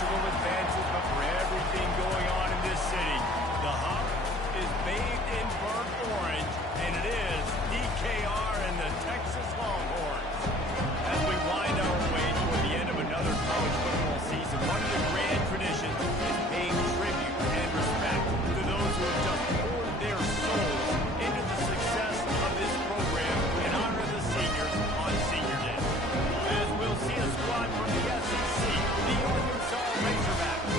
virtual advances, but for everything going on in this city, the hub is bathed in burnt orange, and it is DKR and the Texas Longhorns. As we wind our way toward the end of another college football season, one of the grand traditions is paying tribute and respect to those who have just poured their souls into the success of this program in honor of the seniors on Senior Day. As we'll see a squad from the SEC, the Arkansas Razorbacks,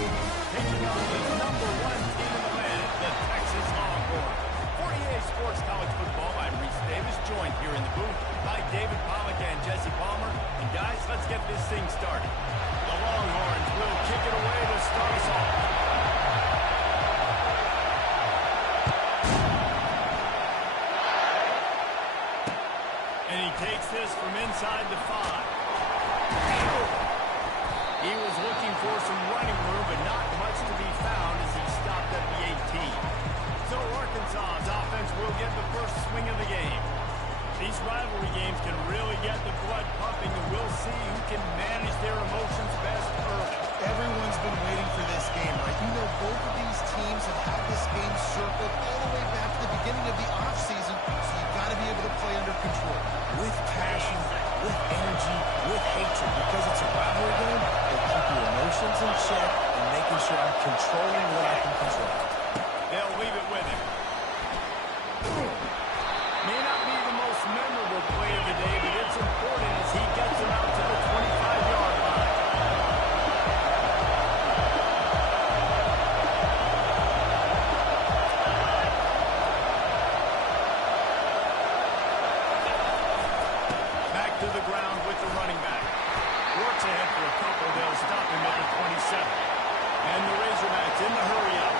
taking on the #1 team in the land, the Texas Longhorns. 48 Sports College Football, I'm Reese Davis, joined here in the booth by David Pollack and Jesse Palmer. And guys, let's get this thing started. The Longhorns will kick it away to start us off. And he takes this from inside the 5. He was looking for some running room, but not much to be found as he stopped at the 18. So Arkansas's offense will get the first swing of the game. These rivalry games can really get the blood pumping, and we'll see who can manage their emotions best early. Everyone's been waiting for this game, right? You know, both of these teams have had this game circled all the way back to the beginning of the offseason, so you've got to be able to play under control. With passion, with energy, with hatred, because it's a rivalry game, they'll keep your emotions in check and making sure I'm controlling what I can control. They'll leave it with him. May not be the most memorable play of the day, but it's important as he gets him out to the 25-yard line. Back to the ground with the running back. Works ahead for a couple. They'll stop him at the 27. And the Razorbacks in the hurry-up.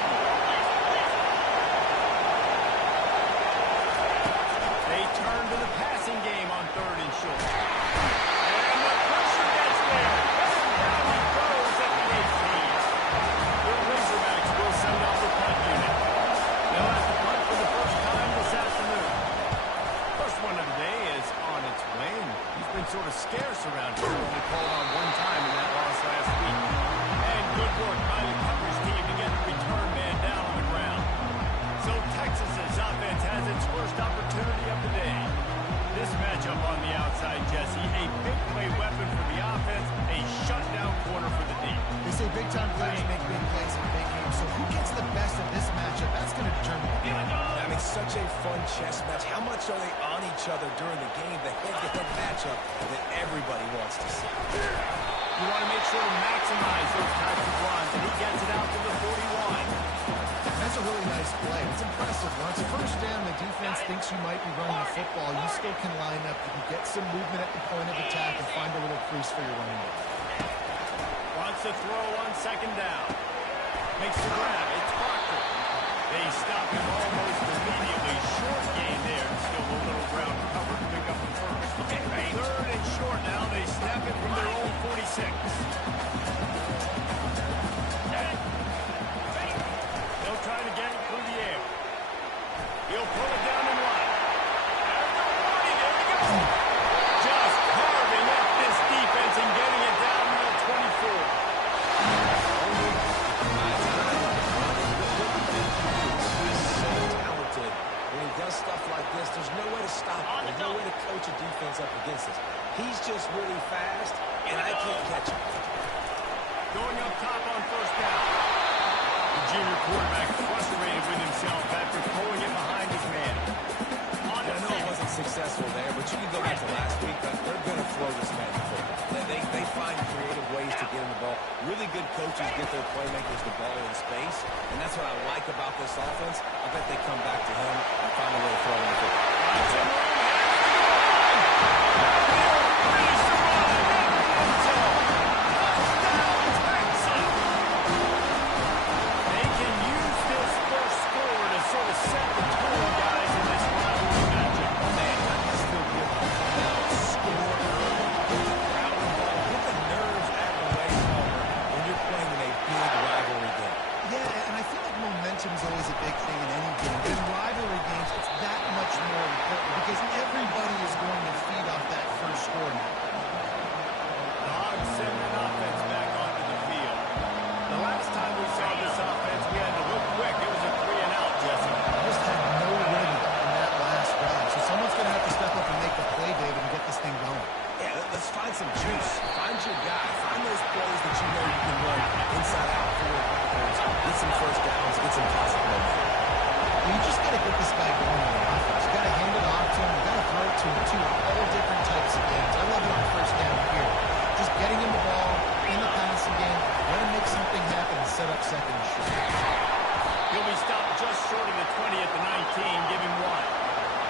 They turn to the passing game on 3rd and short. And the pressure gets there. Down he goes at the 18. The Razorbacks will send off the punt unit. They'll have to punt for the first time this afternoon. First one of the day is on its way. He's been sort of scarce around here. Only called on one time in that loss last week. And good work by the coverage team to get the return man down on the ground. So Texas's offense has its first opportunity of the day. This matchup on the outside, Jesse, a big play weapon for the offense, a shutdown corner for the D. They say big-time players make big plays in big games, so who gets the best of this matchup? That's going to determine the game. I mean, such a fun chess match. How much are they on each other during the game? The head-to-head matchup that everybody wants to see. You want to make sure to maximize those types of runs, and he gets it out to the 41. That's a really nice play. It's impressive. Once a first down, the defense thinks you might be running the football. You still can line up. You can get some movement at the point of attack and find a little crease for your running back. Wants to throw on 2nd down. Makes the grab. It's Proctor. They stop him almost immediately. Short gain there. Still a little ground cover to pick up the first. 3rd and short now. They snap it from their own 46. They'll try to get it through the air. He'll pull it down and line. There we go. Just carving up this defense and getting it down to the 24. He's so talented. When he does stuff like this, there's no way to stop him. There's no way to coach a defense up against this. He's just really fast, and I can't catch him. Going up top on 1st down. The junior quarterback frustrated with himself after pulling it behind his man. I know it wasn't successful there, but you can go back to last week. They're going to throw this man the football. They find creative ways to get him the ball. Really good coaches get their playmakers the ball in space, and that's what I like about this offense. I bet they come back to him and find a way to throw him the football. Set the tone, guys, in this rivalry matchup. Man, I can still give a come-out, score early, get the crowd involved, get the nerves out of the way, Palmer, when you're playing in a big rivalry game. Yeah, and I feel like momentum is always a big thing in any game. But in rivalry games, it's that much more important because everybody is going to feed off that first score. that you know you can run inside out, forward, backwards, get some first downs, get some positive momentum. You just got to get this guy going on the offense. You got to hand it off to him. You got to throw it to him, too. All different types of games. I love it on first down here. Just getting him the ball in the passing game, let him make something happen and set up second and short. He'll be stopped just short of the 20 at the 19, giving one.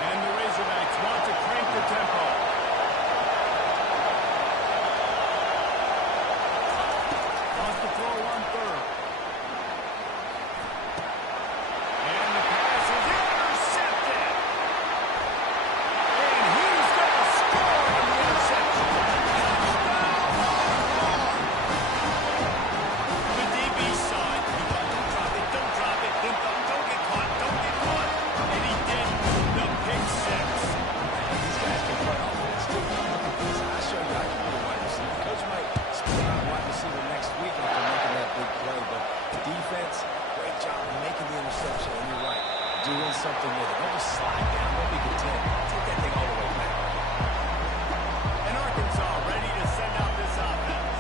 And the Razorbacks want to crank the tempo. Wants to throw on third. And the pass is intercepted. And he's going to score on the interception. The DB saw it. He thought, don't drop it, don't drop it. Then thought, don't get caught, don't get caught. And he did the pick six. These guys can play offense, too. I show you, I can be a wide receiver. Coach might split out a wide receiver next week after making that big play, but defense, great job of making the interception, and you're right, doing something with it. Don't just slide down, don't be content. Take that thing all the way back. And Arkansas ready to send out this offense.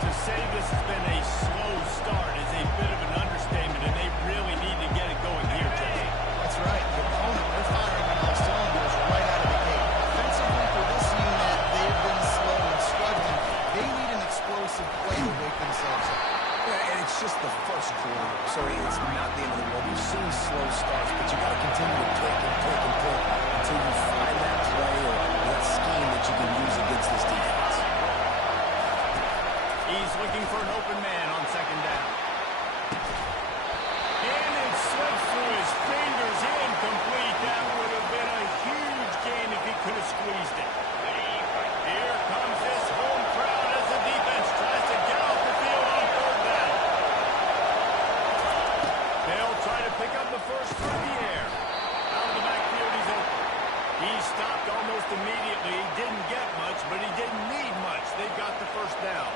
To say this has been a slow start is a bit of an understatement, and they really need to get it going here, Jay. That's right. The opponent, they're firing on all cylinders right out of the gate. Offensively for this unit, they've been slow and struggling. They need an explosive play to wake themselves up. Yeah, and it's just the first quarter, so it's not the end of the world. We've seen slow starts, but you got to continue to pick and pick and pick until you find that play or that scheme that you can use against this defense. He's looking for an open man on second down. And it slips through his fingers, incomplete. That would have been a huge gain if he could have squeezed it. Here comes this home crowd as the defense tries to get off the field on third down. They'll try to pick up the first through the air. Out of the backfield, he's open. He stopped almost immediately. He didn't get much, but he didn't need much. They got the first down.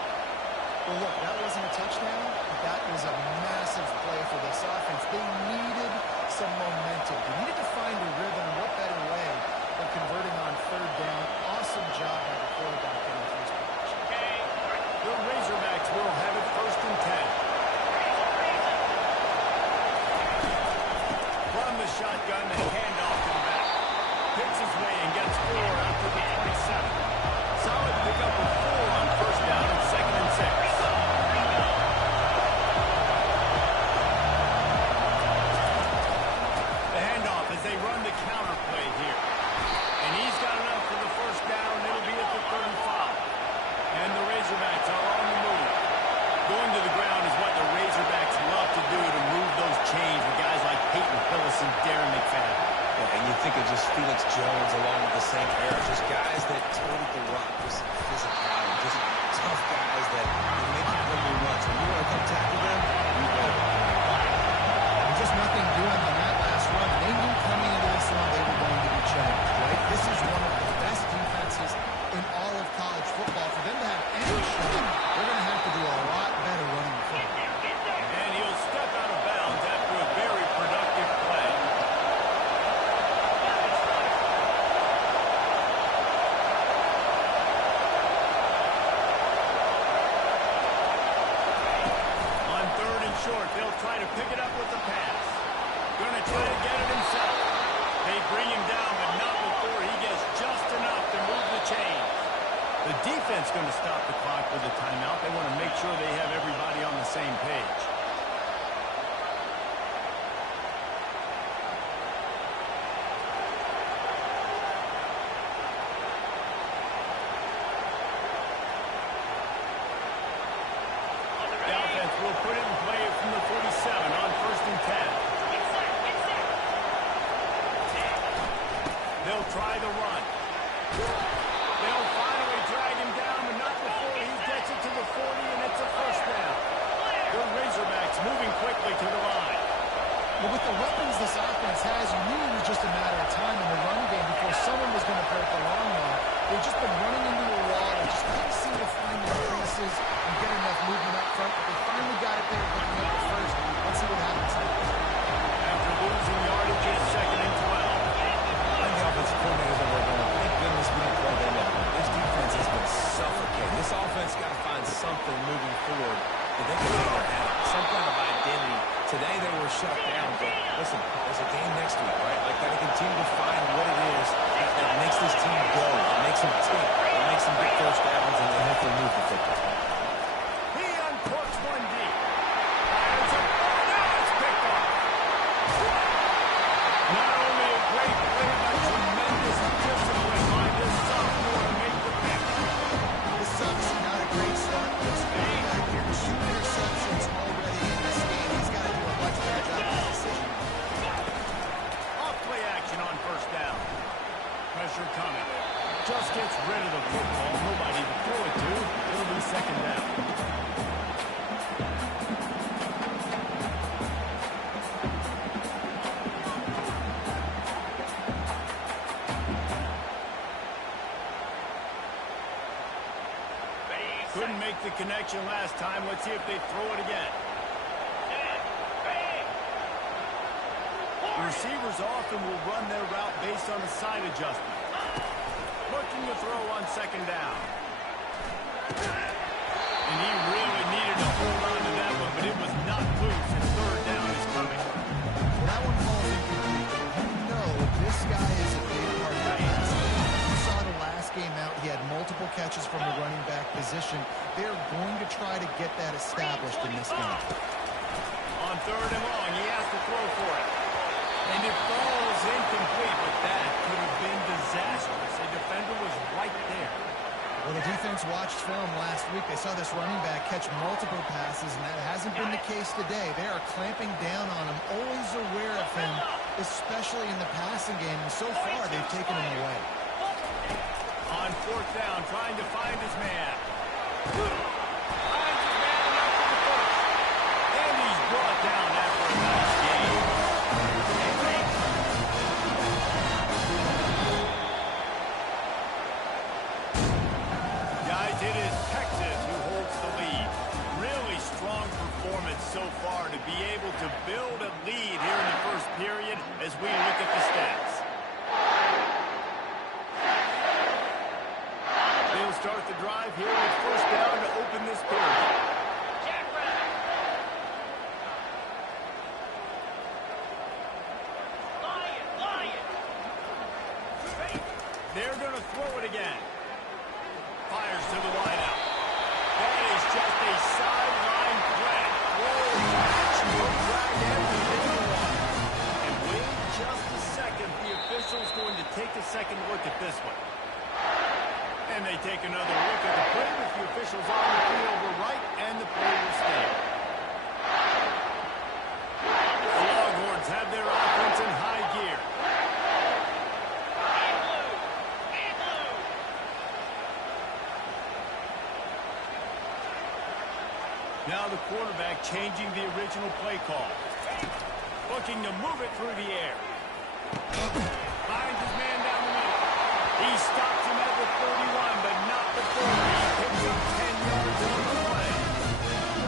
Well, look, that wasn't a touchdown, but that was a massive play for this offense. They needed some momentum. They needed to find a rhythm. What better way than converting on third down? Awesome job by the quarterback in the first position. The Razorbacks will have it first and 10. From the shotgun, the handoff to the back. Picks his way and gets 4 out to the 27. Solid pickup of 4 on first down and second and 6. The handoff as they run the counter play here. And he's got enough for the first down. It'll be at the 35. And the Razorbacks are on the move. Going to the ground is what the Razorbacks love to do to move those chains with guys like Peyton Phillips and Darren McFadden. Yeah, and you think of just Felix Jones along with the same era, just guys that toted the rock, just physicality, just tough guys that make you win your runs. When you want to come tackle them, you will. There's just nothing doing on that last run. They knew coming into this one they were going to be challenged, right? This is one of the best defenses in all of college football. For them to have any shot, they're going to have to do a lot better running the football. And he'll step out of bounds after a very productive play. On third and short, they'll try to pick it up with the pass. Going to try to get it himself. They bring him down, but not before he gets just enough to move the chains. The defense going to stop the clock with a timeout. They want to make sure they have everybody on the same page. The offense will put it in play from the 47 on first and 10. They'll try the run. They'll finally drag him down, but not before he gets it to the 40, and it's a first down. The Razorbacks moving quickly to the line. But with the weapons this offense has, you knew it was just a matter of time in the run game before someone was going to break the long run. They've just been running into a wall. They just can't seem to find the creases and get enough movement up front. But they finally got it there, picking up the first. Let's see what happens next. After losing yardage, it's second and 12. I think the offensive coordinators are going, thank goodness we don't play them up. This defense has been suffocating. This offense got to find something something moving forward that they can never have, some kind of identity. Today they were shut down, but listen, there's a game next week, right? Like, got to continue to find what it is that makes this team go, that makes them tick, that makes them get first downs, and then hopefully move the football. He uncorks one deep. Fires it. Oh, now it's picked off. Not only a great play, but tremendous discipline by this sophomore to make the pick. This is obviously not a great start for this quarterback here. 2 interceptions already in this game. He's got to do a much better job of this decision. Off play action on first down. Pressure coming. Just gets rid of the football. Nobody to throw it to. It'll be second down. Couldn't make the connection last time. Let's see if they throw it again. The receivers often will run their route based on a side adjustment. Looking to throw on second down. And he really needed to hold on to that one, but it was not loose, and third down is coming. Well, that one falls incomplete. You know this guy is a big part of the pass game. You saw the last game out, he had multiple catches from the running back position. They're going to try to get that established in this game. On third and long, he has to throw for it. And it falls incomplete, but that could have been disastrous. A defender was right there. Well, the defense watched film last week. They saw this running back catch multiple passes, and that hasn't been the case today. They are clamping down on him, always aware of him, especially in the passing game. And so far, they've taken him away. On fourth down, trying to find his man. Finds his man enough for the first. And he's brought down after a nice game. Guys, it is Texas who holds the lead. Really strong performance so far to be able to build a lead here in the first period as we look at the stats. They'll start the drive here with first down to open this period. They're going to throw it again. Fires to the wideout. That is just a sideline threat. Whoa, catch, no drag everything you want. And wait just a second. The official's going to take a second look at this one. And they take another look at the play with the officials on the field were right, and the play will stay. The Longhorns have their offense in high gear. Now the quarterback changing the original play call. Looking to move it through the air. Finds his man down the middle. He stops him at the 31, but not the 40. He picks up 10 yards on the play.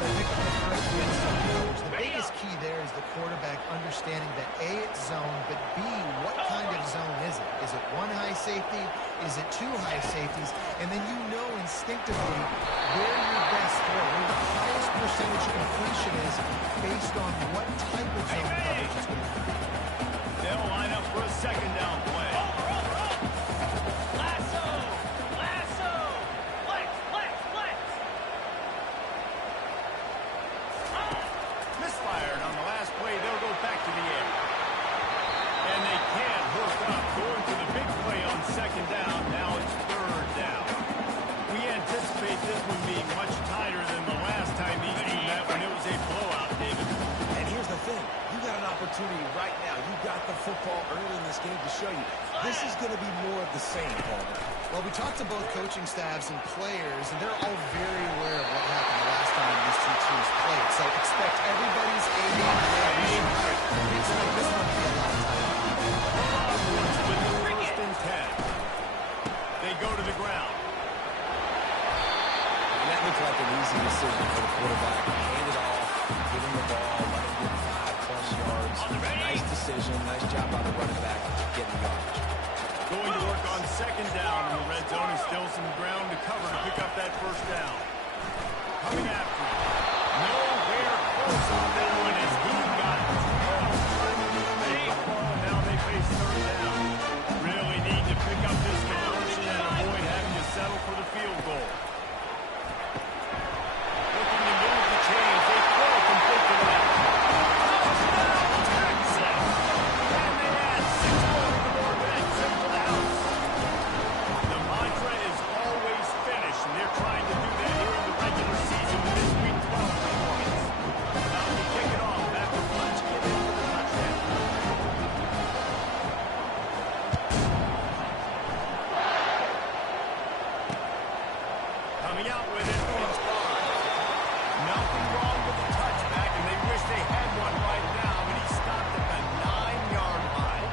They pick up the first win some yards. The biggest key there is the quarterback understanding that A, it's zone, but B, what kind of zone is it? Is it one high safety? Is it two high safeties? And then you know instinctively where your best throw, where the highest percentage completion is based on what type of zone coverage it's going to be. They'll line up for a second down play. Misfired on the last play. They'll go back to the air. And they can't hook up. Going to the big play on second down. Now it's third down. We anticipate this one being much tighter than the last time these two met when it was a blowout, David. And here's the thing. You got an opportunity right now. You got the football early in this game to show you. This is going to be more of the same, Paul. Well, we talked to both coaching staffs and players, and they're all very aware of what happened the last time these two teams played. So expect everybody's A-game reaction. We expect this one to be a lot tighter. With the first and 10. They go to the ground. And that looked like an easy decision for the quarterback. Hand it off, give him the ball, let him get 5+ yards. Nice decision, nice job by the running back getting yardage. Going to work on second down in the red zone, and still some ground to cover to pick up that first down. coming after him. Nowhere close on that one as he got drilled trying to move the football, and now they face third down. Really need to pick up this conversion and avoid having to settle for the field goal. Looking to move the chains. They throw it complete to the left. Touchdown, Texas! And they add 6 more to the board with that trip to the house. The mantra is always finish, and they're trying to do that here in the regular season with this Week 12 performance. About to kick it off after punching it in for the touchdown. Coming out with it, it's Barr. Nothing wrong with the touchback, and they wish they had one right now, but he stopped at the 9-yard line.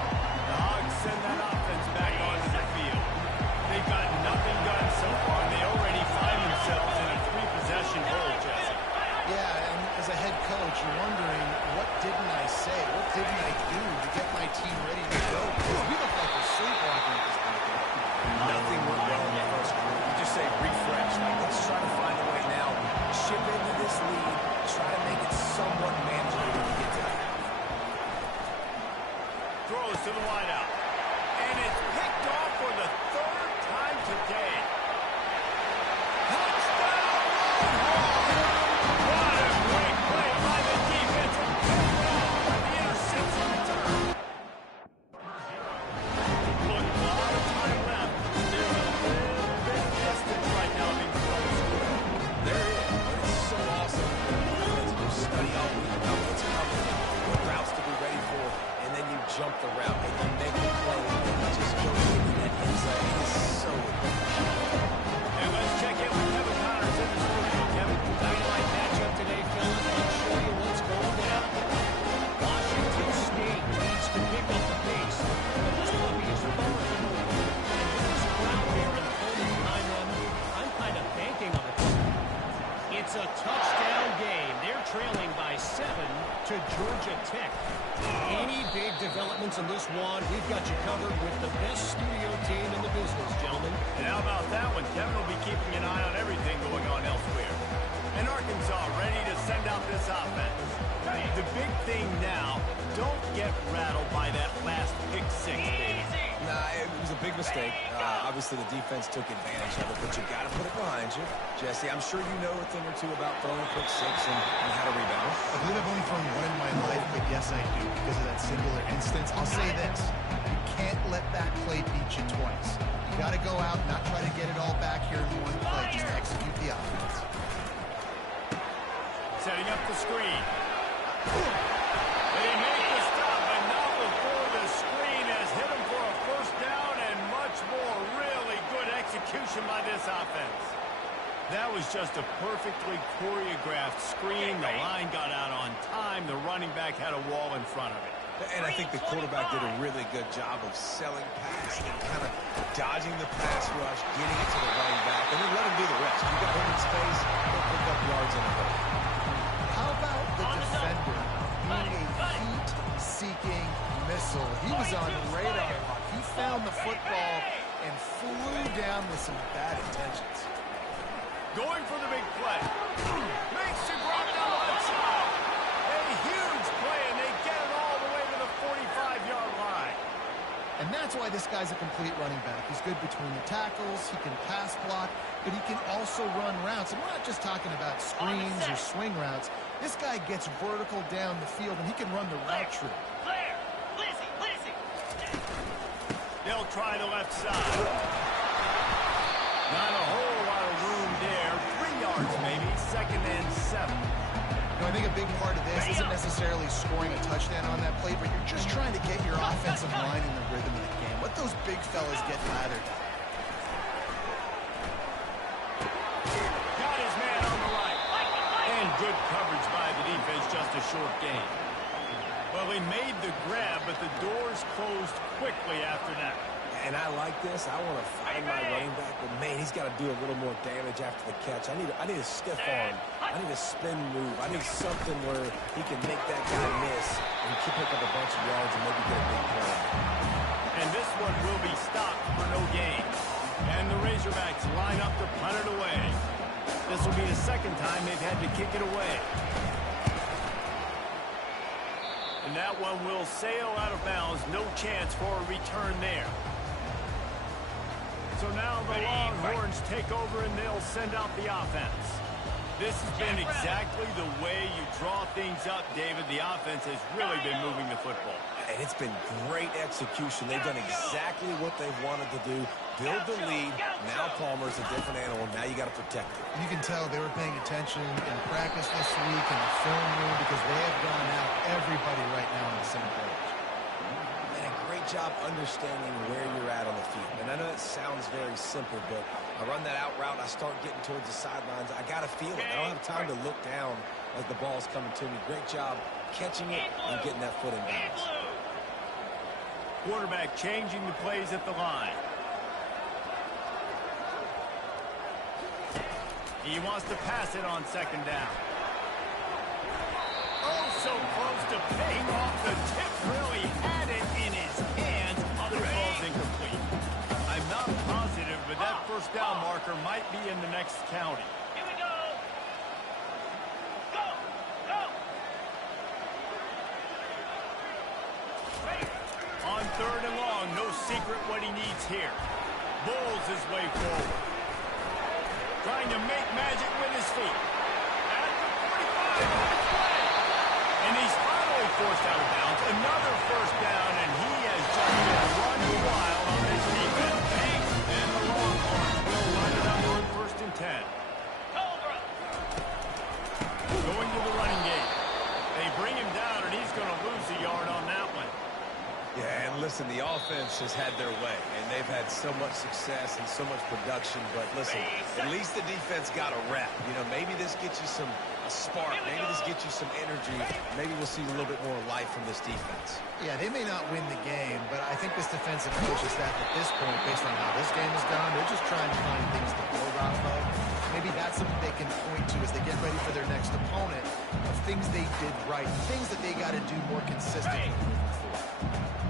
The Hogs send that offense back onto the field. They've got nothing done so far, and they already find themselves in a 3-possession hole, Jesse. Yeah, and as a head coach, you're wondering, what didn't I say? What didn't I do to get my team ready to go? Because we look like we're sleepwalking at this point. Nothing went well in the first quarter. You just say refresh. Like, let's try to find a way now. Ship into this lead. Try to make it somewhat manageable when you get to the half. Throws to the wideout. And it's picked off for the 3rd time today. Touchdown, Longhorns! What a great play by the defense. And picked off by the interception return. Look, a lot of time left. There's a little bit of distance right now being thrown to score. There it is. But it's so awesome. You study all week about what's coming, what routes to be ready for, and then you jump the route and you make the play and you just go into that inside. It is so important. And let's check in with Kevin Connors in the studio. Kevin, Dynamite matchup today, fellas. I'll show you what's going down. Washington State needs to pick up the pace. But this puppy is far from over. And with this crowd here and Coleman behind them, I'm kind of banking on it. It's a touchdown game. They're trailing by 7 to Georgia Tech. Any big developments in this one, we've got you covered with the best studio team in the business, gentlemen. and how about that one? Kevin will be keeping an eye on everything going on elsewhere. And Arkansas ready to send out this offense. The big thing now, don't get rattled by that last pick six, baby. Nah, it was a big mistake. Obviously, the defense took advantage of it, but you got to put it behind you. Jesse, I'm sure you know a thing or two about throwing a pick six and how to rebound. I believe I've only thrown one in my life, but yes, I do, because of that singular instance. I'll say this. You can't let that play beat you twice. You got to go out and not try to get it all back here in one play. Just execute the offense. Setting up the screen. They make the stop, but not before the screen has hit him for a first down and much more. Really good execution by this offense. That was just a perfectly choreographed screen. The line got out on time. The running back had a wall in front of it. And I think the quarterback did a really good job of selling pass and kind of dodging the pass rush, getting it to the running back, and then let him do the rest. You got him in space, he'll pick up yards in a hurry. How about the defender being a heat-seeking missile? He was on radar lock. He found the football and flew down with some bad intentions. Going for the big play. Makes the grab down the left side. A huge play, and they get it all the way to the 45-yard line. And that's why this guy's a complete running back. He's good between the tackles, he can pass block, but he can also run routes. And we're not just talking about screens or swing routes. This guy gets vertical down the field, and he can run the route tree. They'll try the left side. Not a whole lot of room there. 3 yards maybe, 2nd and 7. You know, I think a big part of this isn't necessarily scoring a touchdown on that play, but you're just trying to get your offensive line in the rhythm of the game. Let those big fellas get lathered. Got his man on the right. And good coverage by the defense, just a short gain. Well, he made the grab, but the doors closed quickly after that. And I like this. I want to find my running back, but man, he's got to do a little more damage after the catch. I need a stiff arm. I need a spin move. I need something where he can make that guy miss and pick up a bunch of yards and maybe get a big play. And this one will be stopped for no gain. And the Razorbacks line up to punt it away. This will be the second time they've had to kick it away. And that one will sail out of bounds. No chance for a return there. So now the Longhorns take over and they'll send out the offense. This has been exactly the way you draw things up, David. The offense has really been moving the football. And it's been great execution. They've done exactly what they've wanted to do. Build the lead. Now Palmer's a different animal. Now you got to protect it. You can tell they were paying attention in practice this week in the film room because they have gone out everybody right now on the same page. And a great job understanding where you're at on the field. And I know that sounds very simple, but I run that out route. I start getting towards the sidelines. I got to feel it. I don't have time to look down as the ball's coming to me. Great job catching it and getting that foot in bounds. Quarterback changing the plays at the line. He wants to pass it on second down. Oh, so close to paying off. The tip really had it in his hands. The ball's incomplete. I'm not positive, but that first down marker might be in the next county. Here we go. Go. Go. On third and long, no secret what he needs here. Bulls his way forward. Trying to make magic with his feet. At the 45 on his way. And he's finally forced out of bounds. Another first down, and he has just been running wild on this defense. And the Longhorns will line it up on first and 10. Going to the running game. They bring him down, and he's going to lose a yard on that one. Yeah, and listen, the offense has had their way, and they've had so much success and so much production. But listen, at least the defense got a rep. You know, maybe this gets you a spark. Maybe this gets you some energy. Maybe we'll see a little bit more life from this defense. Yeah, they may not win the game, but I think this defensive coaching staff at this point, based on how this game has gone, they're just trying to find things to build off of. Maybe that's something they can point to as they get ready for their next opponent of things they did right, things that they got to do more consistently.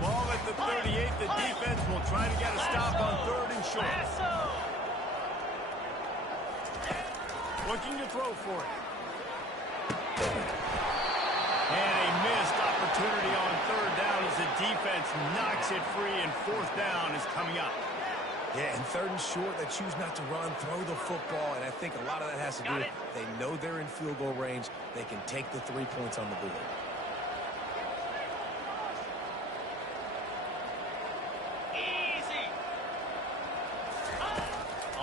Ball at the 38. The defense will try to get a stop on third and short. Looking to throw for it. And a missed opportunity on third down as the defense knocks it free, and fourth down is coming up. Yeah, and third and short, they choose not to run, throw the football, and I think a lot of that has to do with they know they're in field goal range. They can take the 3 points on the board.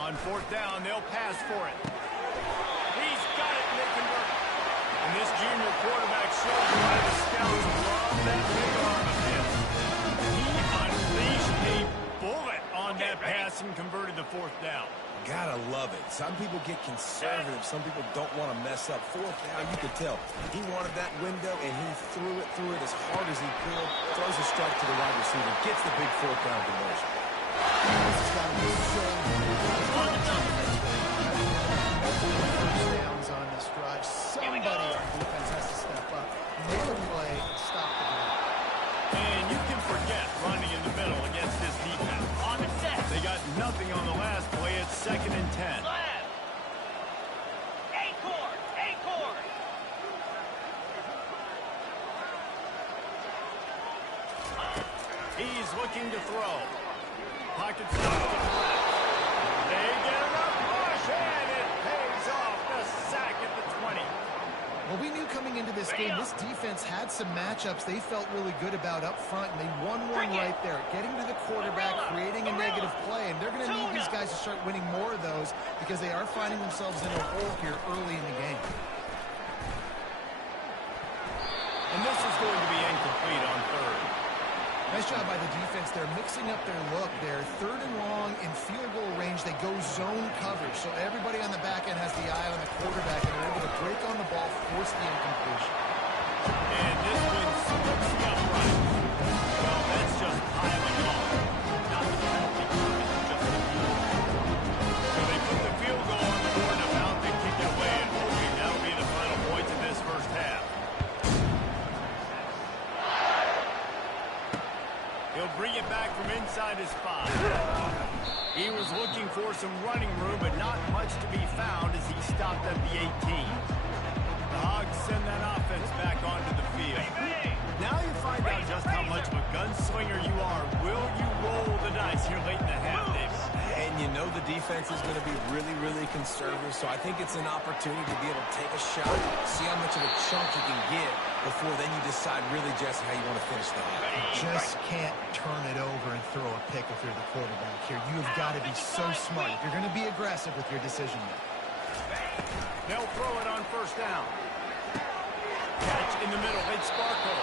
On fourth down, they'll pass for it. He's got it, Nickenberg. And this junior quarterback shows why the scouts love that big arm of his. He unleashed a bullet on that pass and converted the fourth down. Gotta love it. Some people get conservative. Some people don't want to mess up. Fourth down, you could tell. He wanted that window, and he threw it as hard as he could. Throws a strike to the wide receiver. Gets the big fourth down conversion. This has got to be so first downs on this drive. Somebody on defense has to step up, make a play, and stop the game. And you can forget running in the middle against this defense. On the set. They got nothing on the last play. It's second and 10. He's looking to throw. Pocket stops to the left. They get enough push, and it pays off. The sack at the 20. Well, we knew coming into this game, this defense had some matchups they felt really good about up front, and they won one right there. Getting to the quarterback, creating a negative play, and they're going to need these guys to start winning more of those because they are finding themselves in a hole here early in the game. And this is going to be incomplete on third. Nice job by the defense. They're mixing up their look. They're third and long in field goal range. They go zone coverage. So everybody on the back end has the eye on the quarterback, and they're able to break on the ball, force the incompletion. And this one slips the upright. Well, that's just piling on. Not the penalty coming, just the field. So they put the field goal on the board and about to kick it away, and hoping that'll be the final points in this first half. He'll bring it back from inside his 5. He was was looking for some running room, but not much to be found as he stopped at the 18. The Hogs send that offense back onto the field. Now you find out just how much of a gunslinger you are. Will you roll the dice here late in the half, David? And you know the defense is going to be really, really conservative, so I think it's an opportunity to be able to take a shot, see how much of a chunk you can get before then you decide really just how you want to finish the half. You just can't turn it over and throw a pick if you're the quarterback here. You've got to be so smart. If you're going to be aggressive with your decision making. They'll throw it on first down. Catch in the middle. It's Sparkle.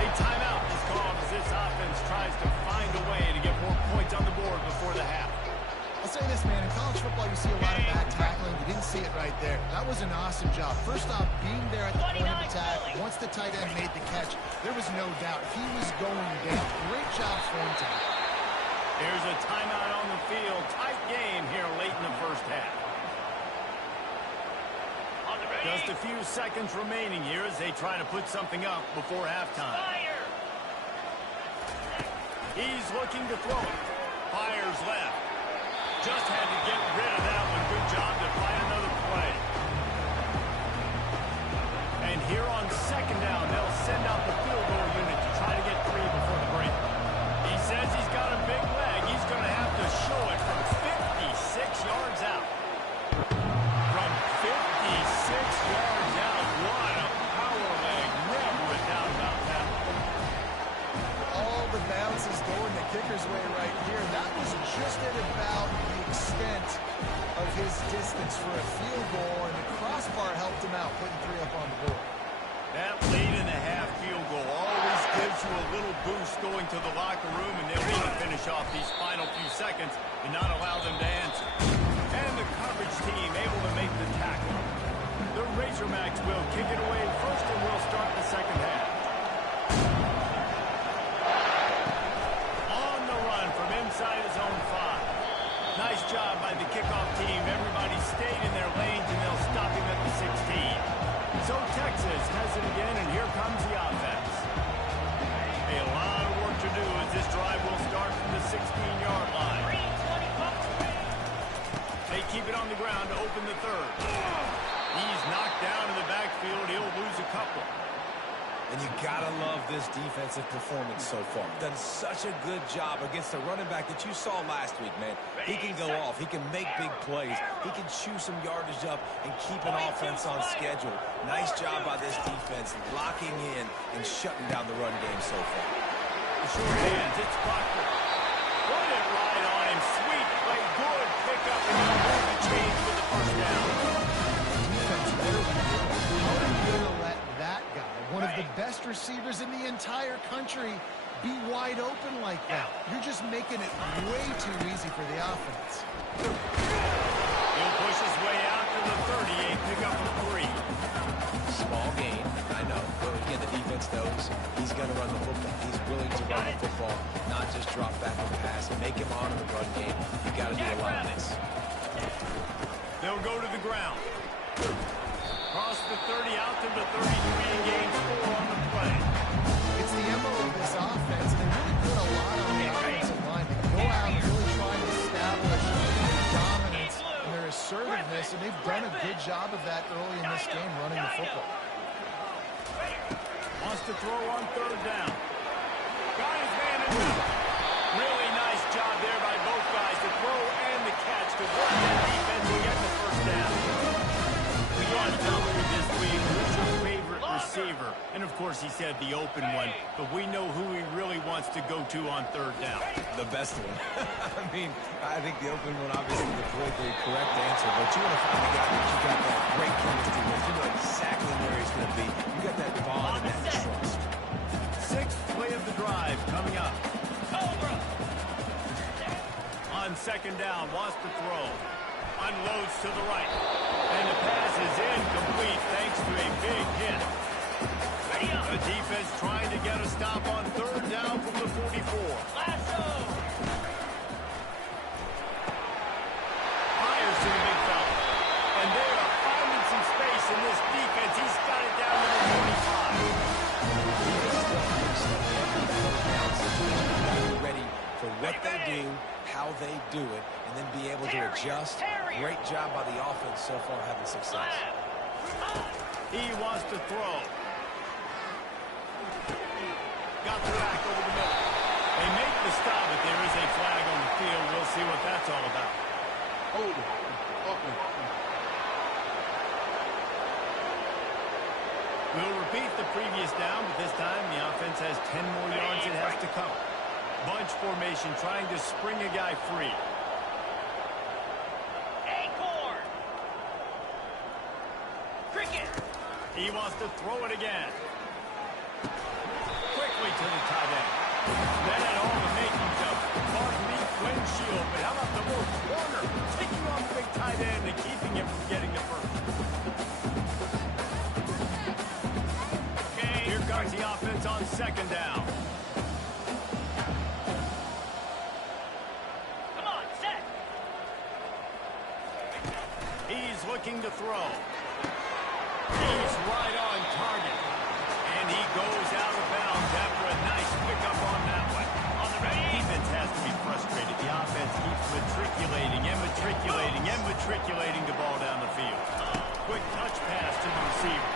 A timeout is called as this offense tries to find a way to get more points on the board before the half. I'll say this, man. In college football, you see a lot of bad tackling. You didn't see it right there. That was an awesome job. First off, being there at the point of attack. Once the tight end made the catch, there was no doubt he was going down. Great job for him today. There's a timeout on the field. Tight game here late in the first half. Just a few seconds remaining here as they try to put something up before halftime. He's looking to throw it. Fires left. Just had to get rid of that one. Good job to find another play. And here on second down, they'll send out the field goal unit to try to get 3 before the break. He says he's got a big leg. He's going to have to show it from 56 yards out. From 56 yards out. What a power leg. Never a doubt about that. All the bounces going the kicker's way right here. That was just at about the extent of his distance for a field goal, and the crossbar helped him out, putting 3 up on the board. That late in the half field goal always gives you a little boost going to the locker room, and they'll need to finish off these final few seconds and not allow them to answer. And the coverage team able to make the tackle. The Razorbacks will kick it away first, and we'll start the second half. On the run from inside his own 5. Nice job by the kickoff team. Everybody stayed in their lanes, and they'll stop him at the 16. So Texas has it again, and here comes the offense. A lot of work to do as this drive will start from the 16-yard line. They keep it on the ground to open the third. He's knocked down in the backfield. He'll lose a couple. And you gotta love this defensive performance so far. Done such a good job against the running back that you saw last week, man. He can go off. He can make big plays. He can chew some yardage up and keep an offense on schedule. Nice job by this defense locking in and shutting down the run game so far. The short hands, it's Proctor. Put it right on him. Sweet play. Good pickup, and he moved the chains for the first down. Defense, what are we doing? How are we going to let that guy, one of the best receivers in the entire country, be wide open like that? You're just making it way too easy for the offense. He'll push his way out to the 38, pick up a 3. Small gain, I know. But again, the defense knows he's going to run the football. He's willing to run the football, not just drop back and pass. Make him honor the run game. You got to do a lot of this. They'll go to the ground. Cross the 30 out to the 33 and gains 4 on the play. It's the MO of this offense. They really put a lot on the offensive line. They go out really trying to establish dominance and their assertiveness, and they've done a good job of that early in this game running the football. Wants to throw on third down. Got his man in middle. Really nice job there by both guys, the throw and the catch to work that defense and get the first down. We got earlier this week, who's your favorite receiver? And of course he said the open one, but we know who he really wants to go to on third down. The best one. I mean, I think the open one, obviously, the politically correct answer, but you want to find a guy that you got that great chemistry with. You know exactly where he's going to be. You got that bond and that trust. 6th play of the drive coming up. On second down, wants to throw. Unloads to the right. And the pass is incomplete thanks to a big hit. The defense trying to get a stop on third down from the 44. Fires to the big fella. And they are finding some space in this defense. He's got it down to the 45. Ready for what they do, how they do it, and then great job by the offense so far having success. He wants to throw. Got the back over the middle. They make the stop, but there is a flag on the field. We'll see what that's all about. We'll repeat the previous down, but this time the offense has 10 more yards it has to cover. Bunch formation trying to spring a guy free. Acorn. Cricket. He wants to throw it again. Quickly to the tight end. That had all the makings of Barkley windshield, but how about the little corner? Taking off the big tight end and keeping him from getting the first. Okay. Here comes the offense on second down. Come on, set. He's looking to throw. He's right on target. And he goes out of bounds after a nice pickup on that one. On the ready. Defense has to be frustrated. The offense keeps matriculating the ball down the field. Quick touch pass to the receiver.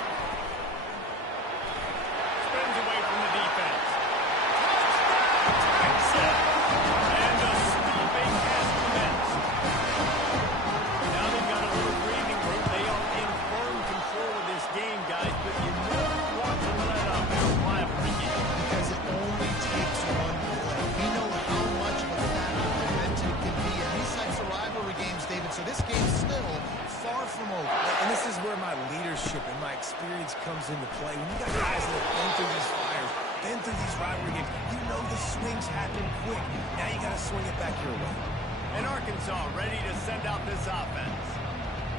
Spins away from the defense. Touchdown, Texas! And the stopping has commenced. Now they've got a little breathing room. They are in firm control of this game, guys, but you never want to let up in a rivalry game. Because it only takes one play. We know how much of a factor momentum can be in these types of rivalry games, David, so this game's still far from over. And this is where my leadership and my experience comes into play. When you got guys that have been through these fires, been through these rivalry games, you know the swings happen quick. Now you got to swing it back your way. And Arkansas ready to send out this offense.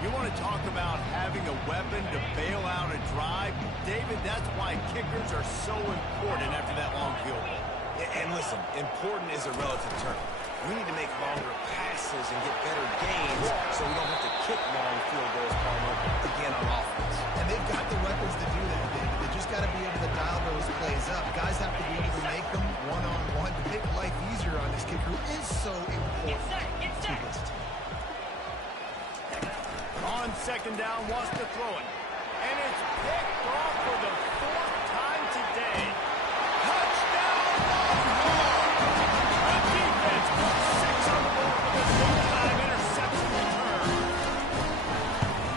You want to talk about having a weapon to bail out a drive? David, that's why kickers are so important after that long field goal. And listen, important is a relative term. We need to make longer passes and get better gains so we don't have to kick long field goals, Palmer, again on offense. And they've got the weapons to do that, David. They just got to be able to dial those plays up. Guys have to be able to make them one-on-one to make life easier on this kicker, who is so important to this team. On second down, wants to throw it. And it's picked off for the fourth time today. Touchdown, Longhorns! The defense puts 6 on the board for this full-time interception return.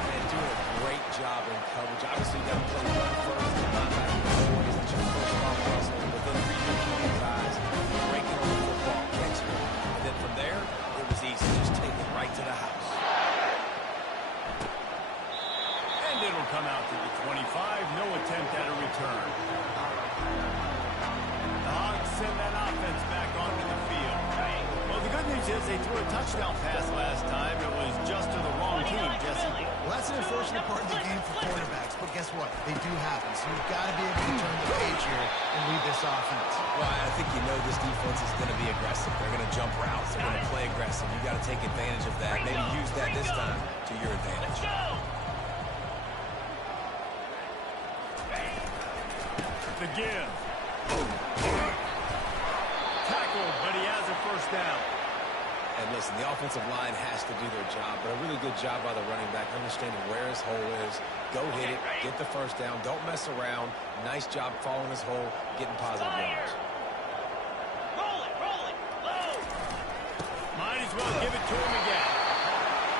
And doing a great job in coverage. Obviously, you got to play run first and not back in the boys. That's your first off hustle. But then read your QB's eyes, breaking on the football, catching it. And then from there, it was easy. Just take it right to the house. And it'll come out to the 25. No attempt at a return. The Hogs send that offense back onto the field. Well, the good news is they threw a touchdown pass last time. It was just to the wrong team, Jesse. Well, that's an unfortunate part of the game for quarterbacks, but guess what? They do happen, so you've got to be able to turn the page here and lead this offense. Well, I think you know this defense is going to be aggressive. They're going to jump routes. They're going to play aggressive. You've got to take advantage of that. Maybe use that this time to your advantage. The give. Tackled, but he has a first down. And listen, the offensive line has to do their job, but a really good job by the running back, understanding where his hole is. Go hit it, get the first down, don't mess around. Nice job following his hole, getting positive yards. Roll it, low. Might as well give it to him again.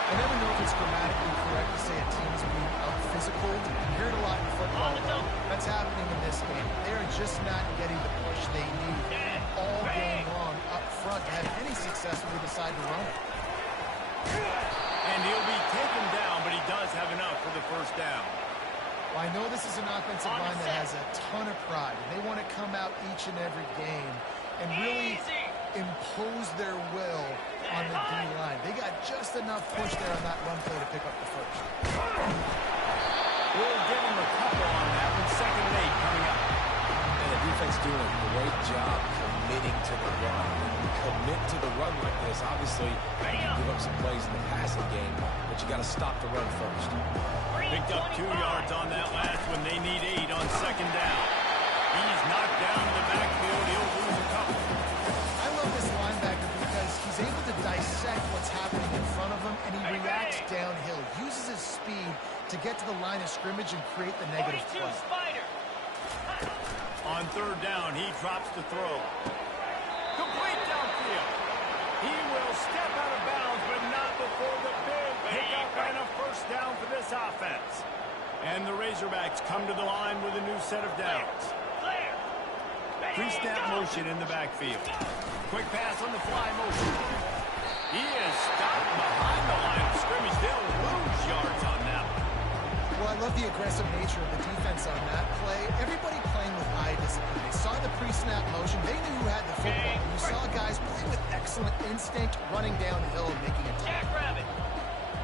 I never know if it's grammatically correct to say a team's being out-physical. You hear it a lot in football, though. That's happening in this game. They are just not getting the push they need all game long up front to have any success when they decide to run it. And he'll be taken down, but he does have enough for the first down. Well, I know this is an offensive line that has a ton of pride, and they want to come out each and every game and really impose their will on the D-line. They got just enough push there on that run play to pick up the first. We'll give him a couple on that one. 2nd and 8 coming up. And the defense doing a great job committing to the run. When you commit to the run like this, obviously, you can give up some plays in the passing game, but you got to stop the run first. Picked up 2 yards on that last one. They need 8 on second down. He's knocked down in the backfield. He'll lose a couple. I love this linebacker because he's able to dissect what's happening in front of him, and he reacts to get to the line of scrimmage and create the negative play. On third down, he drops the throw. Complete downfield. He will step out of bounds, but not before the big pickup and a first down for this offense. And the Razorbacks come to the line with a new set of downs. Pre-snap motion in the backfield. Quick pass on the fly motion. He is stopped behind the line of scrimmage. They'll lose yards on that one. Well, I love the aggressive nature of the defense on that play. Everybody playing with eye discipline. They saw the pre-snap motion. They knew who had the football. You saw guys playing with excellent instinct, running downhill and making a tackle.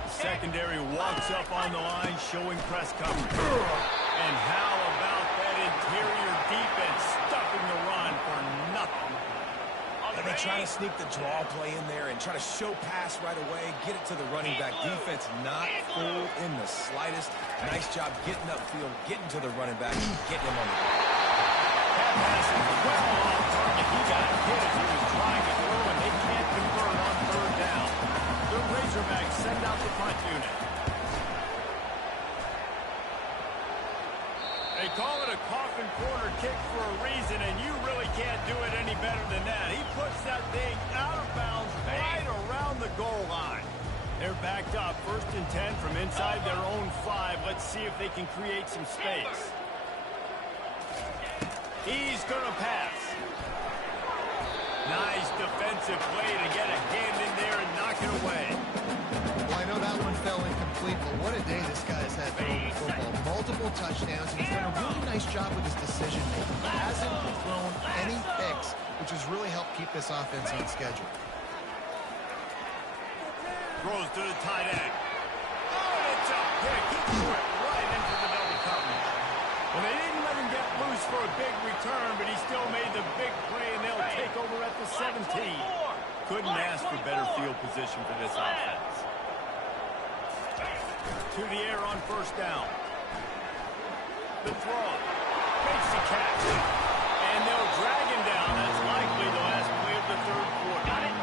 Secondary walks up on the line, showing press coverage. And how about that interior defense stuffing the run for nothing? And they try to sneak the draw play in there and try to show pass right away, get it to the running back. Defense not fooled in the slightest. Nice job getting upfield, getting to the running back, getting him on the ball. That pass is well off target. He got hit as he was trying to throw, and they can't convert on third down. The Razorbacks send out the punt unit. They call it a coffin corner kick for a reason, and you really can't do it any better than that. He puts that thing out of bounds right around the goal line. They're backed up, 1st and 10 from inside their own 5. Let's see if they can create some space. He's going to pass. Nice defensive play to get a hand in there and knock it away. Well, I know that one fell incomplete, but what a day this guy's had throwing the football. Multiple touchdowns, and he's done a really nice job with his decision-making. He hasn't thrown any picks, which has really helped keep this offense on schedule. Throws to the tight end. Oh, it's a pick. He threw it right into the double coverage. Well, they didn't let him get loose for a big return, but he still made the big play, and they'll take over at the 17. Couldn't ask for better field position for this offense. To the air on 1st down. The throw. Makes the catch. And they'll drag him down. That's likely the last play of the 3rd quarter. Got it.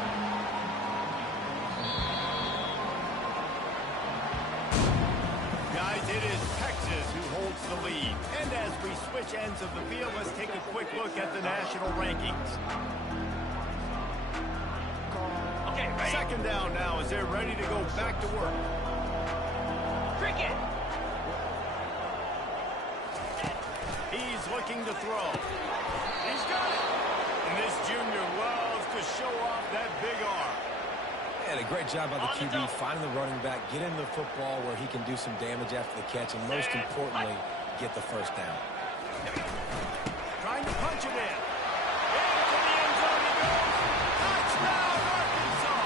Guys, it is Texas who holds the lead. And as we switch ends of the field, let's take a quick look at the national rankings. Okay, ready? 2nd down now as they're ready to go back to work. Cricket. He's looking to throw. He's got it. And this junior loves to show off that big arm. And a great job by the QB, finding the running back, getting the football where he can do some damage after the catch, and most importantly, get the 1st down. Trying to punch it in. Into the end zone he goes. Touchdown, Arkansas.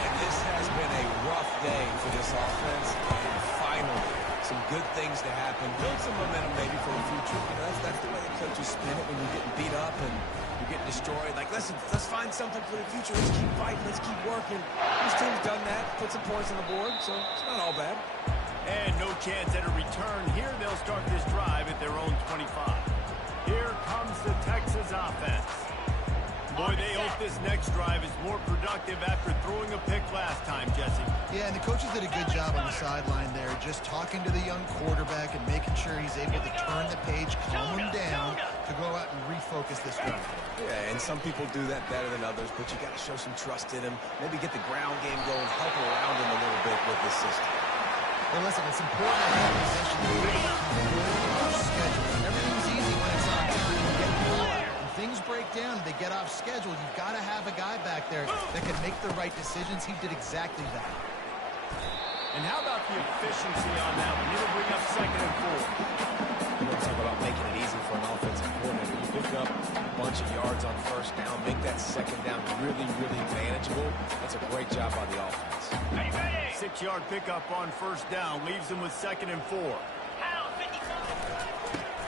And this has been a rough day for this offense, and finally, some good things to happen. Build some momentum maybe for the future. You know, that's the way the coaches spin it when you're getting beat up and you're getting destroyed. Like, listen, let's find something for the future. Let's keep fighting. Let's keep working. This team's done that, put some points on the board, so it's not all bad. And no chance at a return. Here they'll start this drive at their own 25. Here comes the Texas offense. Boy, they hope this next drive is more productive after throwing a pick last time, Jesse. Yeah, and the coaches did a good job on the sideline there, just talking to the young quarterback and making sure he's able to turn the page, calm him down, to go out and refocus this drive. Yeah, and some people do that better than others, but you got to show some trust in him. Maybe get the ground game going, help around him a little bit with this system. Well, listen, it's important to have possession off schedule. Everything's easy when it's on time. You get the ball. When things break down, they get off schedule. You've got to have a guy back there that can make the right decisions. He did exactly that. And how about the efficiency on that one? It'll bring up 2nd and 4. You want to talk about making it easy for an offensive coordinator. You pick up a bunch of yards on 1st down, make that 2nd down really, really manageable. That's a great job by the offense. 6-yard pickup on 1st down leaves them with 2nd and 4.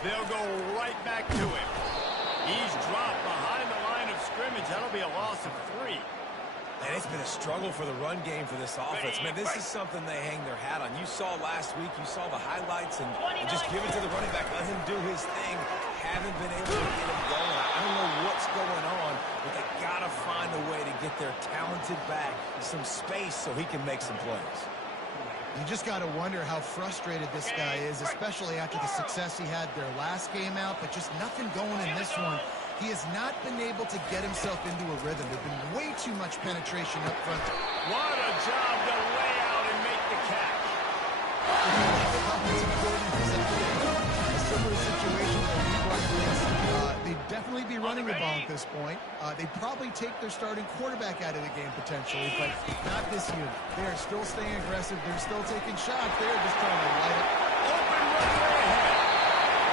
They'll go right back to him. He's dropped behind the line of scrimmage. That'll be a loss of 3. And it's been a struggle for the run game for this offense. Man, this is something they hang their hat on. You saw last week, you saw the highlights, and just give it to the running back. Let him do his thing. Haven't been able to get him going. I don't know what's going on, but they got to find a way to get their talented back some space so he can make some plays. You just got to wonder how frustrated this guy is, especially after the success he had their last game out, but just nothing going in this one. He has not been able to get himself into a rhythm. There's been way too much penetration up front. What a job to lay out and make the catch. Offensive coordinator is a similar situation that we run against. They'd definitely be running the ball at this point. They'd probably take their starting quarterback out of the game potentially, but not this year. They are still staying aggressive. They're still taking shots. They're just trying to light it. Open runway ahead.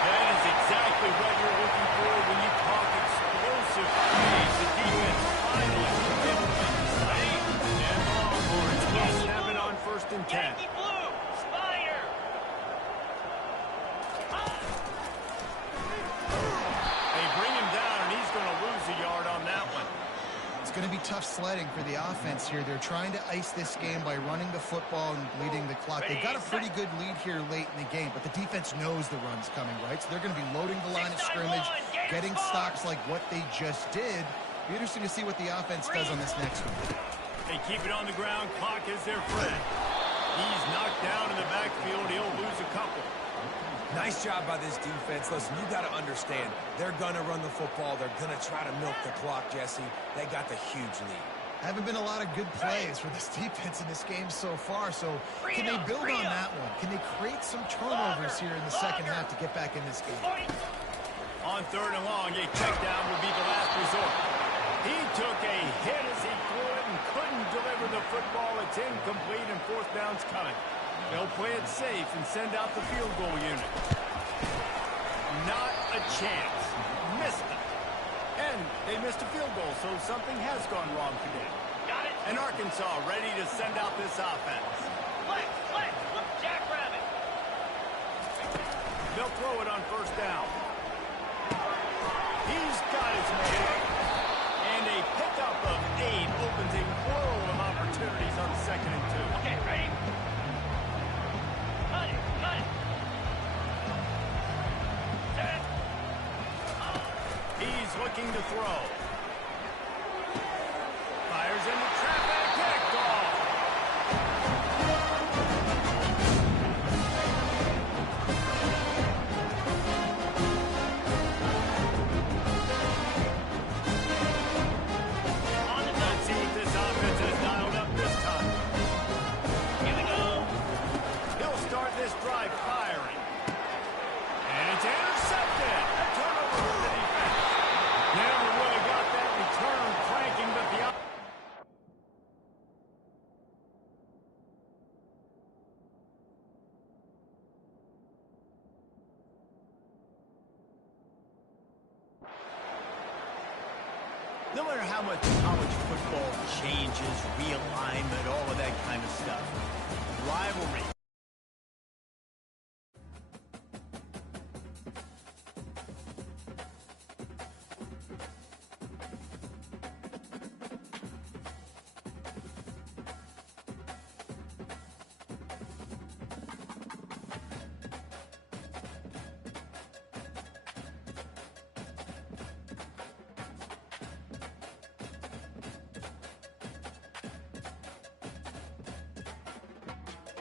That is exactly what you're looking for when you talk explosive plays. The defense finally implements sight. And the Longhorns will snap it on 1st and 10. Yankee Blue, Spire. They bring him down, and he's going to lose a yard on that one. It's going to be tough sledding for the offense here. They're trying to ice this game by running the football and bleeding the clock. They've got a pretty good lead here late in the game, but the defense knows the run's coming, right? So they're going to be loading the line of scrimmage, getting stops like what they just did. Be interesting to see what the offense does on this next one. They keep it on the ground. Clock is their friend. He's knocked down in the backfield. He'll lose a couple. Nice job by this defense. Listen, you got to understand, they're going to run the football. They're going to try to milk the clock, Jesse. They got the huge lead. Haven't been a lot of good plays for this defense in this game so far, so can they build on that one? Can they create some turnovers here in the second half to get back in this game? On 3rd and long, a check down would be the last resort. He took a hit as he threw it and couldn't deliver the football. It's incomplete and 4th down's coming. They'll play it safe and send out the field goal unit. Not a chance. Missed it. And they missed a field goal, so something has gone wrong today. Got it. And Arkansas ready to send out this offense. Flex, look, Jackrabbit. They'll throw it on 1st down. He's got his man. And a pickup of 8 opens a world of opportunities on 2nd and 2. Okay, ready? Cut it. Set. He's looking to throw. Fires in the trap and picked off. Let's see what this offense has dialed up this time. Here we go. He'll start this drive firing. And it's intercepted. A turnover for the defense. Never really got that return cranking, but the... No matter how much college football changes, realignment, all of that kind of stuff, rivalry